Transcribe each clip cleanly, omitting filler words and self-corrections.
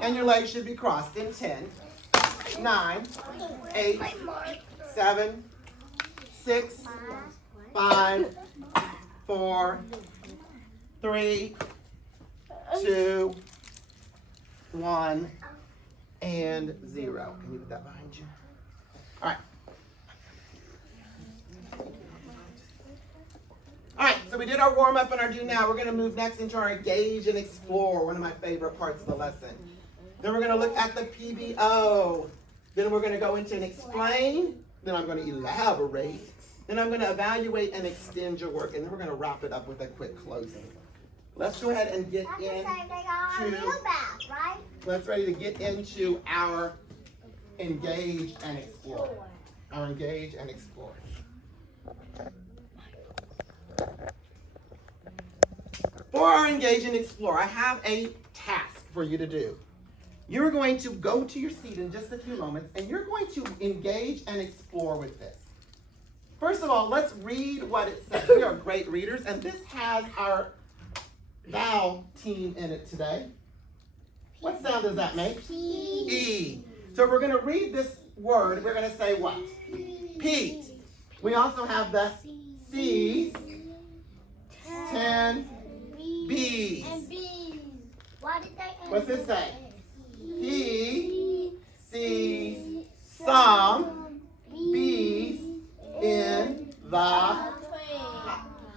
And your legs should be crossed in 10, 9, 8, 7, 6, 5, 4, 3, 2, 1, and 0. Can you put that behind you? All right. All right, so we did our warm up and our do now. We're going to move next into our engage and explore, one of my favorite parts of the lesson. Then we're going to look at the PBO. Then we're going to go into an explain. Then I'm going to elaborate. Then I'm going to evaluate and extend your work. And then we're going to wrap it up with a quick closing. Let's go ahead and get let's ready to get into our engage and explore. Our engage and explore. For our engage and explore, I have a task for you to do. You're going to go to your seat in just a few moments, and you're going to engage and explore with this. First of all, let's read what it says. We are great readers, and this has our vowel team in it today. What sound does that make? P. E. So if we're going to read this word, we're going to say what? Pete. We also have the C's, 10 B's. And B's. Why did they end? What's this say? He sees some bees in the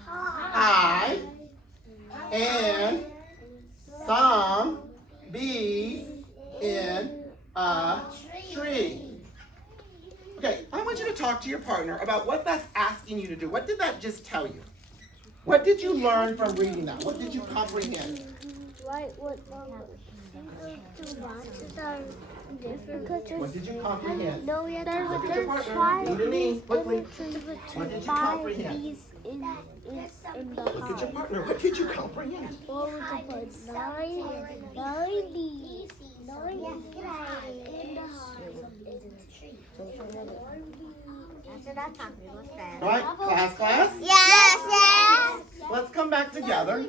hive and some bees in a tree. Okay, I want you to talk to your partner about what that's asking you to do. What did that just tell you? What did you learn from reading that? What did you comprehend? What did you comprehend? No, we had to Look at your partner. Knee to knee, quickly. What did you comprehend? Look at your partner. What did you comprehend? All right, class? Yes. Let's come back together.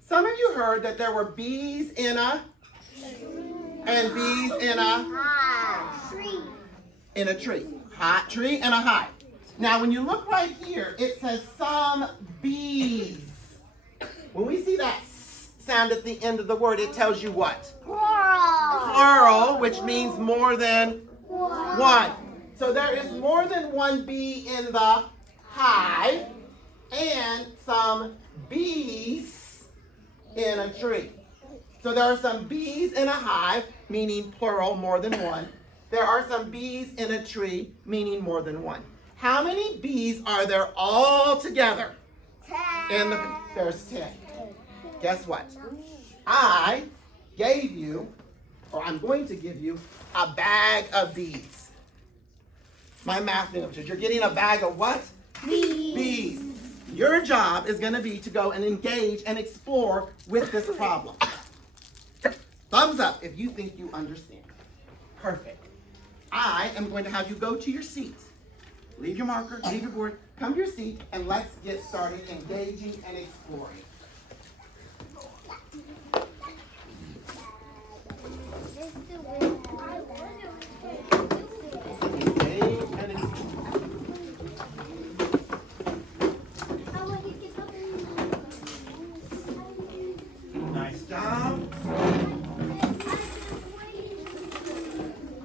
Some of you heard that there were bees in a and bees in a tree. Hot tree and a hive. Now, when you look right here, it says some bees. When we see that sound at the end of the word, it tells you what? Plural, which means more than one. So there is more than one bee in the hive and some bees in a tree. So there are some bees in a hive, meaning plural, more than one. There are some bees in a tree, meaning more than one. How many bees are there all together? 10. There's 10. Guess what? I gave you, or I'm going to give you, a bag of bees. My math teachers, you're getting a bag of what? Bees. Your job is going to be to go and engage and explore with this problem. Thumbs up if you think you understand. Perfect. I am going to have you go to your seats. Leave your marker, leave your board, come to your seat, and let's get started engaging and exploring. Engage and explore. Nice job.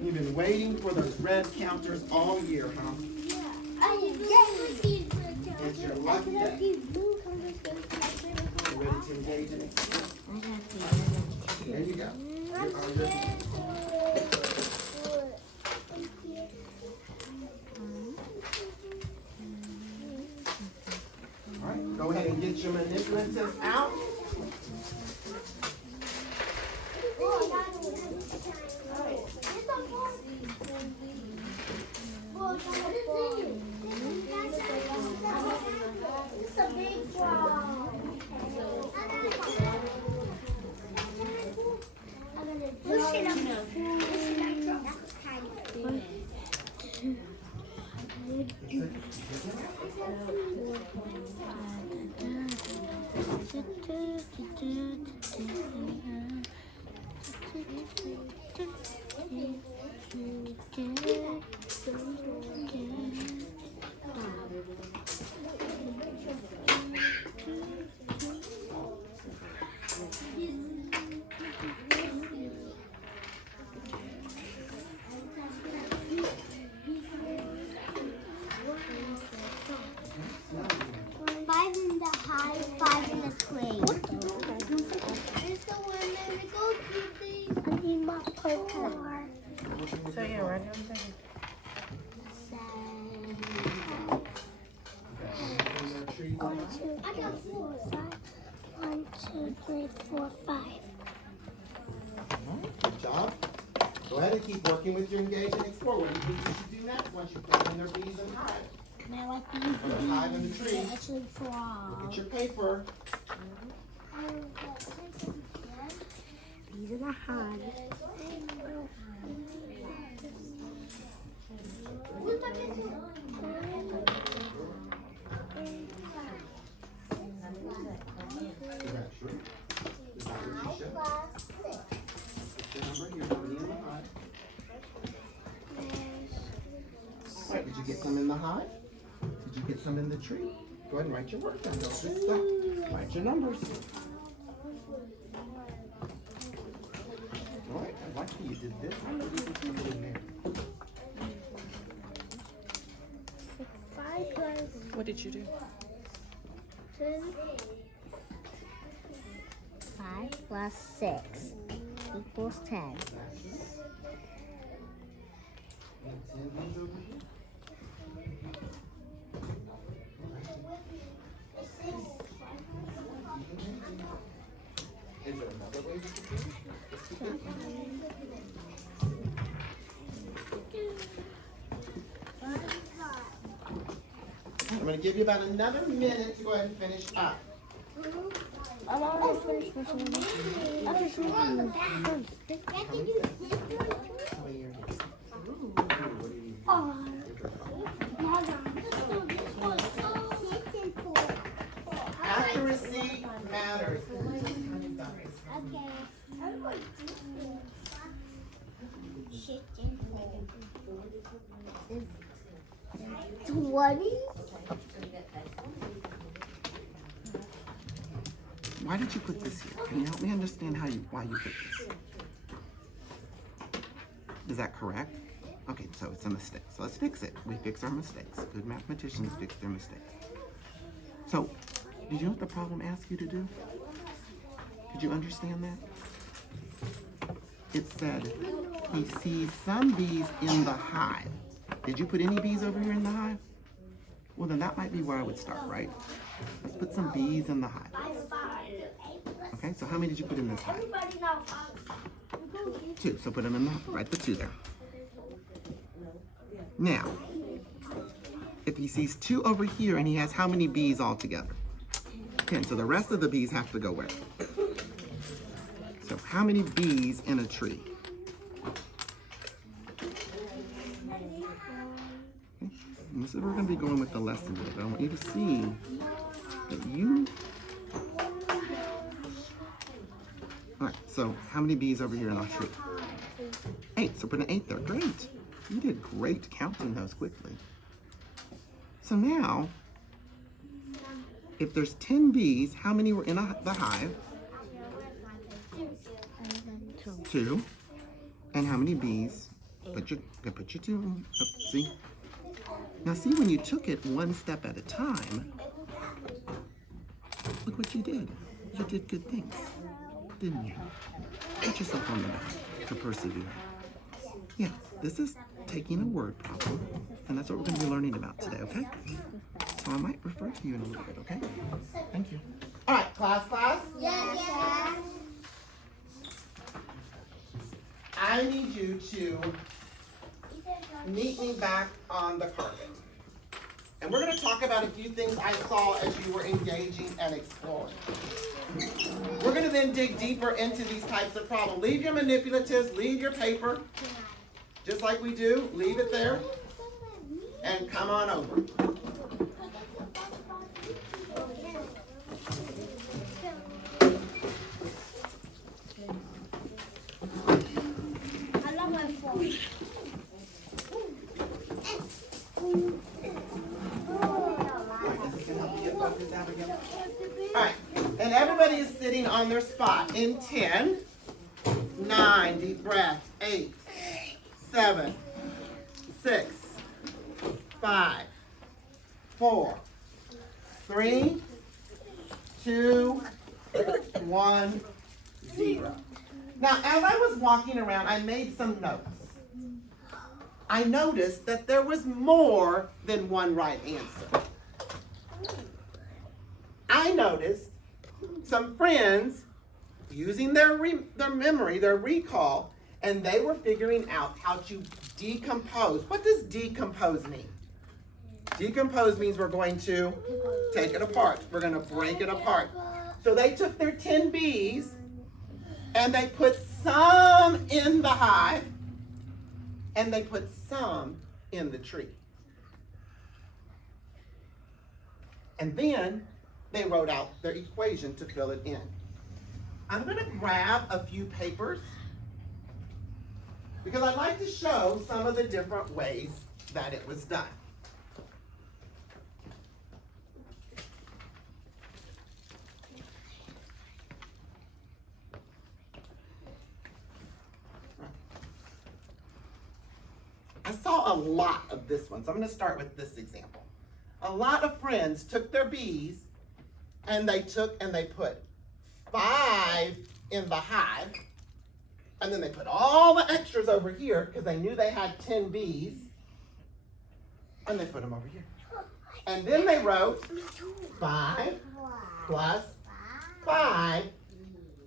You've been waiting for those red counters all year, huh? It's your lucky day. You ready to engage in it? There you go. You are ready. All right, go ahead and get your manipulatives out. It's a big frog. Push it up. keep working with your engage and explore. What do you think you should do next once you've done their bees and hive? And I like Or the hive and the tree. actually frog. Look at your paper. Bees in a hive. Is that true? Is that what you should? Remember, you're already in the hive. All right, did you get some in the hive? Did you get some in the tree? Go ahead and write your work down. Don't just stop. Write your numbers. All right, I like that you did this. What do you think you did in there? 5 plus What did you do? 10. 5 plus 6 equals 10. 10 bees over here. Is there another way you could do it? Let's keep it. I'm going to give you about another minute to go ahead and finish up. I'm almost finished this one. I'm just making the first. How many years? What do you need? Accuracy matters. Okay. 20? Why did you put this here? Can you help me understand why you put this? Is that correct? Okay, so it's a mistake. So let's fix it. We fix our mistakes. Good mathematicians fix their mistakes. So, did you know what the problem asked you to do? Did you understand that? It said he sees some bees in the hive. Did you put any bees over here in the hive? Well, then that might be where I would start, right? Let's put some bees in the hive. Okay, so how many did you put in this hive? 2. So put them in the, write the 2 there. Now, if he sees 2 over here and he has how many bees all together? 10. So the rest of the bees have to go where? So how many bees in a tree? Okay. And this is where we're going to be going with the lesson today. But I want you to see that you... All right, so how many bees over here in our tree? 8. So put an 8 there. Great. You did great counting those quickly. So now, if there's 10 bees, how many were in the hive? 2. And how many bees? Put your 2. Oh, see? Now see, when you took it one step at a time, look what you did. You did good things, didn't you? Pat yourself on the back for persevering. Yeah, this is taking a word problem, and that's what we're going to be learning about today, okay? So I might refer to you in a little bit, okay? Thank you. All right, class? Yes. I need you to meet me back on the carpet. And we're going to talk about a few things I saw as you were engaging and exploring. We're going to then dig deeper into these types of problems. Leave your manipulatives, leave your paper, just like we do. Leave it there, and come on over. I love my phone. All right, and everybody is sitting on their spot in 10, 9, deep breath, 8, 7, 6, 5, 4, 3, 2, 1, 0. Now, as I was walking around, I made some notes. I noticed that there was more than one right answer. I noticed some friends using their memory, their recall, And they were figuring out how to decompose. What does decompose mean? Decompose means we're going to take it apart. We're going to break it apart. So they took their 10 bees and they put some in the hive and they put some in the tree. And then they wrote out their equation to fill it in. I'm going to grab a few papers because I'd like to show some of the different ways that it was done. I saw a lot of this one, so I'm going to start with this example. A lot of friends took their bees and they put 5 in the hive, and then they put all the extras over here because they knew they had 10 bees, and they put them over here. And then they wrote 5 plus 5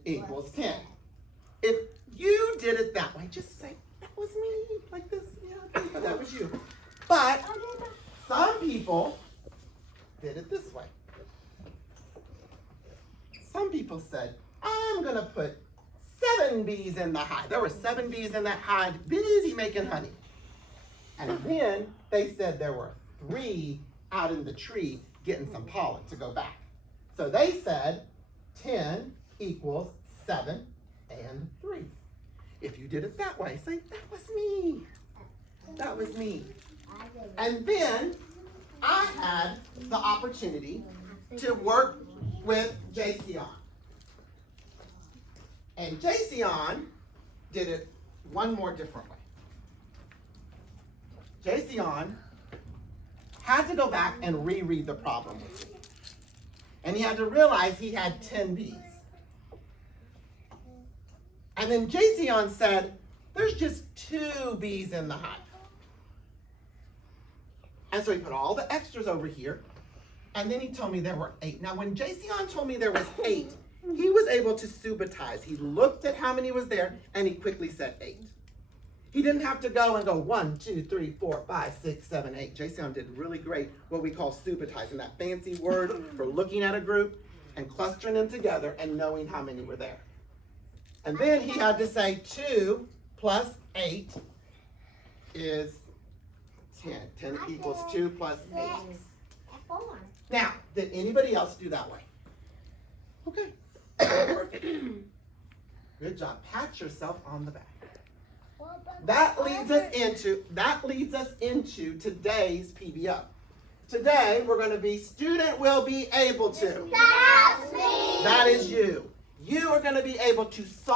equals 10. If you did it that way, just say, that was me, like this. Yeah, okay, that was you. But some people did it this way. Some people said, I'm going to put 7 bees in the hive. There were 7 bees in that hive, busy making honey. And then they said there were 3 out in the tree getting some pollen to go back. So they said 10 equals 7 and 3. If you did it that way, say, that was me. That was me. And then I had the opportunity to work with Jason. And Jason did it one more different way. Jason had to go back and reread the problem with me. And he had to realize he had 10 bees. And then Jason said, there's just 2 bees in the hive. And so he put all the extras over here. And then he told me there were 8. Now, when Jason told me there was 8, he was able to subitize. He looked at how many was there, and he quickly said 8. He didn't have to go and go 1, 2, 3, 4, 5, 6, 7, 8. Jason did really great what we call subitizing, that fancy word for looking at a group and clustering them together and knowing how many were there. And then he had to say 2 plus 8 is 10. 10 equals 2 plus 8. Now, did anybody else do that way? Okay. Good job. Pat yourself on the back. That leads us into today's PBO. Today, we're going to be student will be able to. That's me. That is you. You are going to be able to solve